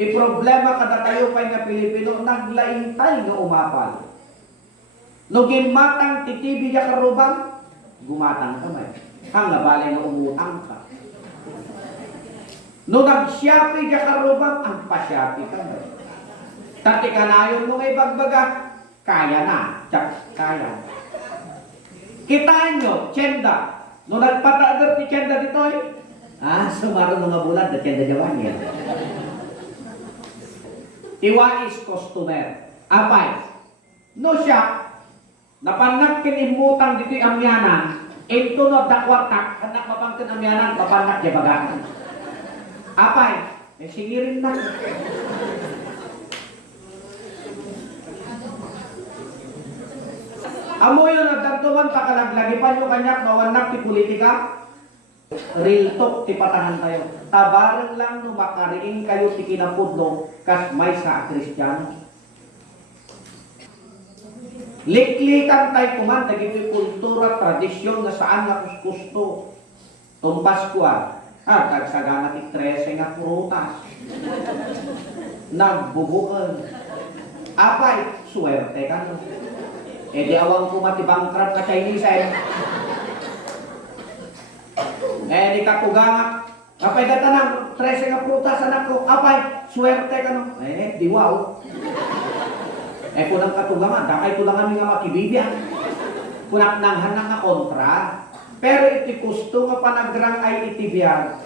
Ti problema kada tayo pa'y nga Pilipino, naglaing tayo nga umapal. No gimatang titibi ka karubang, gumatang ka may. Ang nabalay nga umutang ka. No nag-Shopee ka karubang, ang pa-Shopee ka may. Tati ka na yun mo ngay bagbaga, kaya na, tsak kaya. Kitaan nyo, tiyenda. No nagpatagar ti tiyenda dito sumaro mga bulan, na tiyenda jawan yan. Iwais customer. Apay, no siya, napanak kinimutang dito yung amyanan, ito no dakwatak, anak mapangkin amyanan, papanak jabagan. Apay, singirin na. Amo yun, nagdantuman takalaglagi pa nyo kanyak, mawanak ti politika. Real talk, ti patahan tayo. Tabarang lang no makariing kayo ti kinapudlong kas may sa Kristiyano. Liklikan tayo kuman, naging kultura, tradisyon na saan nga gusto. Tumpas ko tagsagana ti 13 nga prutas. Nagbubukan. Apay, suwerte ka no. E di awang kumatibangkrap ka Chinese di ka kuganga. Apay data ng 13 nga prutas anak ko. Apay, suwerte ka no. Di wow. Kunang katugangan, dakay ko lang kami nga makibibyan. Kunak nanghan nga kontra. Pero iti gusto nga panagrang ay itibiyag.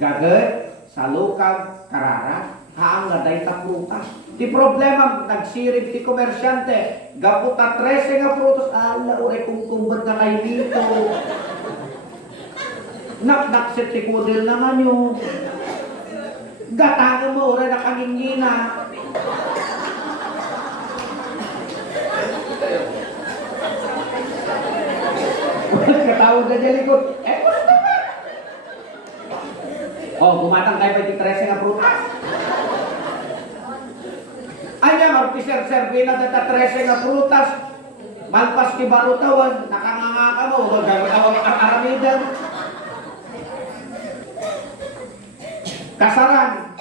Gaget, salukag, karara, haang nga day ta prutas. Ti problema, nagsirip ti komersyante, gaputa 13 nga prutas, ala, ure kung kumbat na kayo dito. Naknaksit ti kudil na nga nyo. Gatangan mo, ure nakangingina. Katawag na dyan likod. Gumatang kayo pa ti 13 nga prutas. Anya, marpiser-serbi na data 13 nga prutas. Malpas ki barutawan, nakanganga ka mo, magagawang aramidan. Kasaran.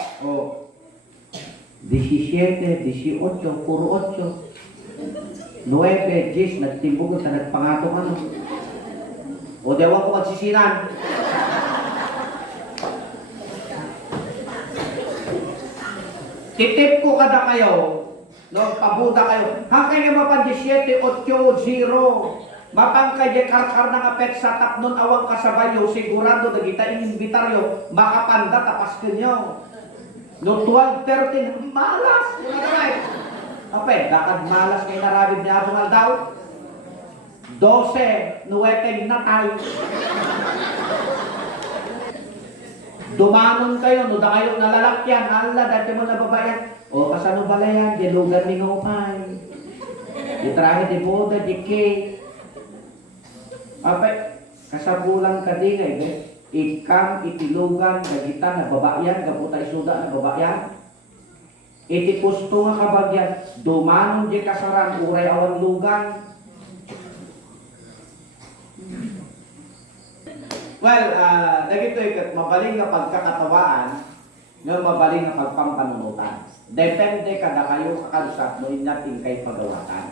17, 18, puro 8. 9, 10, nagtimbog at nagpangato ka no. Dewan ko magsisinan. Titip ko kada kayo, no, pabuda kayo. Hangkay nga mapan 17, 8, 0. Mapang kaya karkar na nga pet sa tapnon awang kasabayo, sigurado na kita inimbitaryo, makapanda tapas kanyo. No 12, 13, malas. Apay, dakad malas kay narabid niya abong aldaw. 12, 9 na tayo. Dumanon kayo, no da kayo nalalakyan, ala, dati mo nababayan. Kasano bala yan, di lugar ni ngopay. Di trahe di boda, di cake. Apay, kasabulang ka di ngay, ikam, itilugan, gagita, nababayan, gaputa isuda, nababayan. Iti pusto nga kabagyan, dumanon di kasaran, uray awan lugan. Well, dagito mabaling nga pagkakatawaan, nga mabaling nga pagpampanunutan. Depende kada kayo kakanusap no inating kay pagawatan.